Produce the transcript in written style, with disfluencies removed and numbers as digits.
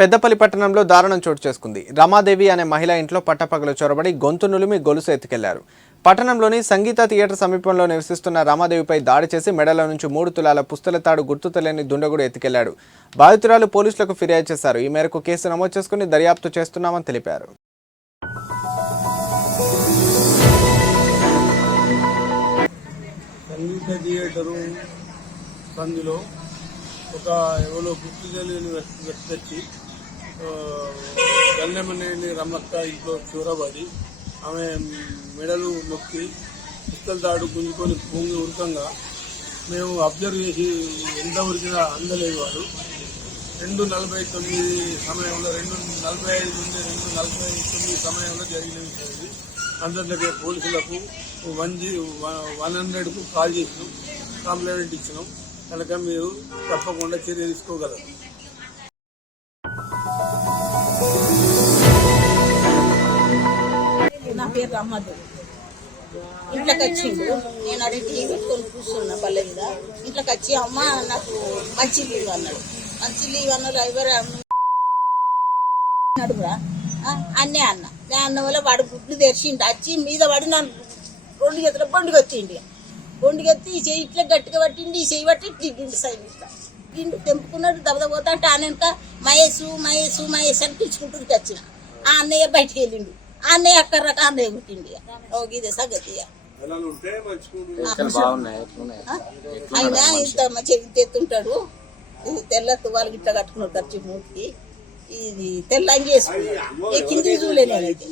పెద్దపల్లి పట్టణంలో దారుణం చోటు చేసుకుంది. రమాదేవి అనే మహిళ ఇంట్లో పట్టపగలు చొరబడి గొంతు నులిమి గొలుసు ఎత్తుకెళ్లారు. పట్టణంలోని సంగీత థియేటర్ సమీపంలో నివసిస్తున్న రమాదేవిపై దాడి చేసి మెడలో నుంచి 3 తులాల పుస్తల తాడు గుర్తు తెలియని దుండగుడు ఎత్తుకెళ్లాడు. బాధితురాలు పోలీసులకు ఫిర్యాదు చేశారు. ఈ మేరకు కేసు నమోదు చేసుకుని దర్యాప్తు చేస్తున్నామని తెలిపారు. సంగీత థియేటరు సందులో ఒక ఎవరో గుర్తు తెలియని వ్యక్తి వచ్చి గన్నెమనేని రమక్క ఇంట్లో చొరబడి ఆమె మెడలు నొక్కి పుస్తల తాడు గుంజుకొని భూమి ఉరకంగా మేము అబ్జర్వ్ చేసి ఎంత ఉరికినా అందలేదు. వాడు 2:49 సమయంలో 2:45 నుండి 2:49 సమయంలో జరిగిన విషయం ఇది. అందరికీ పోలీసులకు 100కు కాల్ చేసినాం, కంప్లైంట్ ఇచ్చినాం. కనుక మీరు తప్పకుండా చర్య తీసుకోగలరు. నా పేరు రమ్మదు. ఇంట్లోకి వచ్చిండు. నేను అది టీవీ పెట్టుకొని కూర్చున్నా పల్లె మీద. ఇంట్లోకి వచ్చి అమ్మ నాకు మంచి లీవ్ అన్నాడు. మంచి లీవ్ అన్నారు. ఎవరు అడుగురా అన్నే అన్న. అన్న వల్ల వాడు గుడ్లు తెరిచిండు. వచ్చి మీద పడి నన్ను 2 చేతుల బొండుకి వచ్చిండు. బొండుకి ఎత్తి ఈ చెయ్యి ఇట్లా గట్టిగా పట్టిండి. ఈ చెయ్యి పట్టి దిగ్గిండు. సైడ్ ఇట్లా గిండు తెంపుకున్నాడు. దెబ్బపోతా అంటే ఆయన వెనక మహేష్ మహేష్ మహేష్ అని పిలుచుకుంటూ వచ్చిన. ఆ అన్నయ్య బయటికి వెళ్ళిండు. అన్నయ్య అక్కర్రక అన్నయ్య పుట్టిండు. ఇదే సంగతి. ఆయన ఇంత మంచిగా ఇంత ఎత్తుంటాడు. ఇది తెల్ల తువాలు గిట్లా కట్టుకున్నాడు. ఖర్చు మూతికి ఇది తెల్ల అంగి వేసుకున్నాడు. కింది చూడలే నేనైతే.